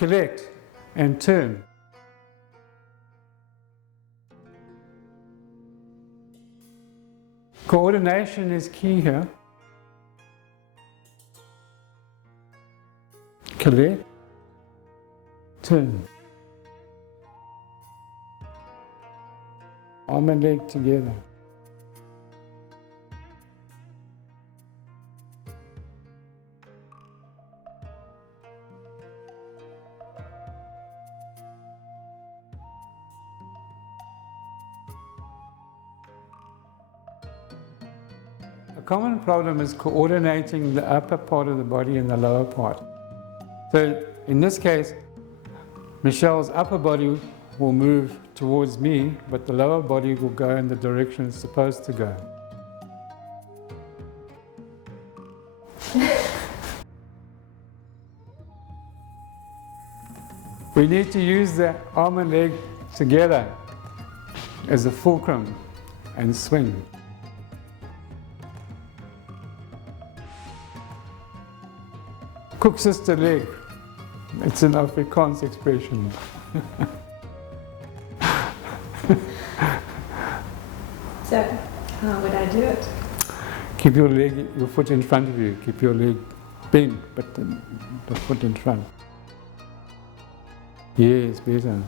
collect and turn. Coordination is key here. Collect, turn. Arm and leg together. A common problem is coordinating the upper part of the body and the lower part. So in this case, Michelle's upper body will move towards me, but the lower body will go in the direction it's supposed to go. We need to use the arm and leg together as a fulcrum and swing. Cook sister leg. It's an Afrikaans expression. So, how would I do it? Keep your leg, your foot in front of you. Keep your leg bent, but the foot in front. Yes, better.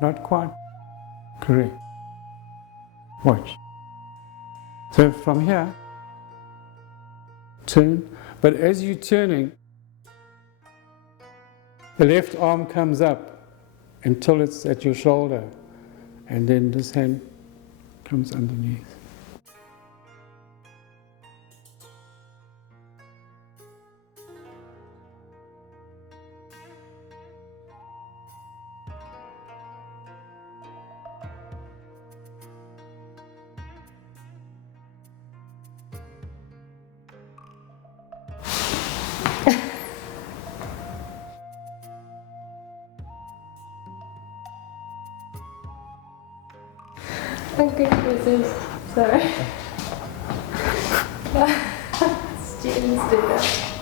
Not quite correct. Watch. So from here, turn, but as you're turning, the left arm comes up until it's at your shoulder, and then this hand comes underneath. Okay, this is sorry. Students do that.